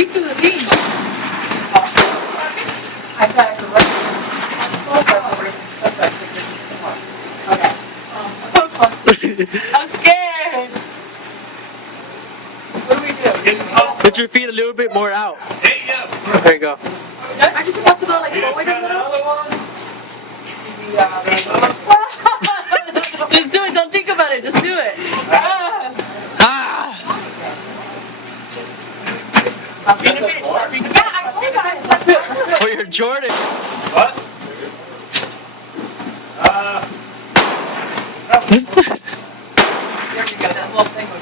Speak to the team. I said I could run. Okay. I'm scared. What do we do? Put your feet a little bit more out. There you go. There you go. I just supposed to go like forward a little? Just do it. Don't think about it. Just do it. Ah! For your Jordan. What? There we go. That little thing was.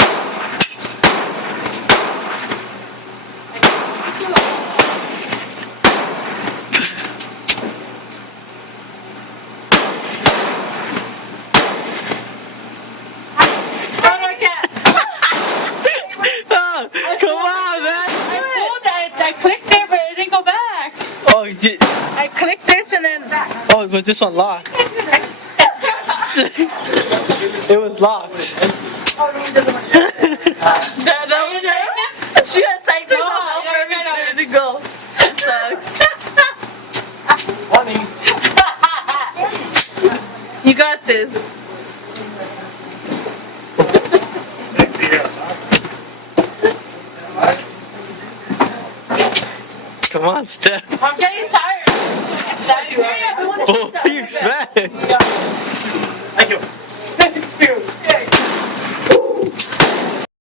Oh, come on, man. I clicked it, but it didn't go back. Oh, you did. I clicked this and then. Oh, was this one locked? It was locked. She had psyched herself for a minute to go. That sucks. Funny. You got this. Come on, Steph. I'm getting tired. What do you expect? Thank you.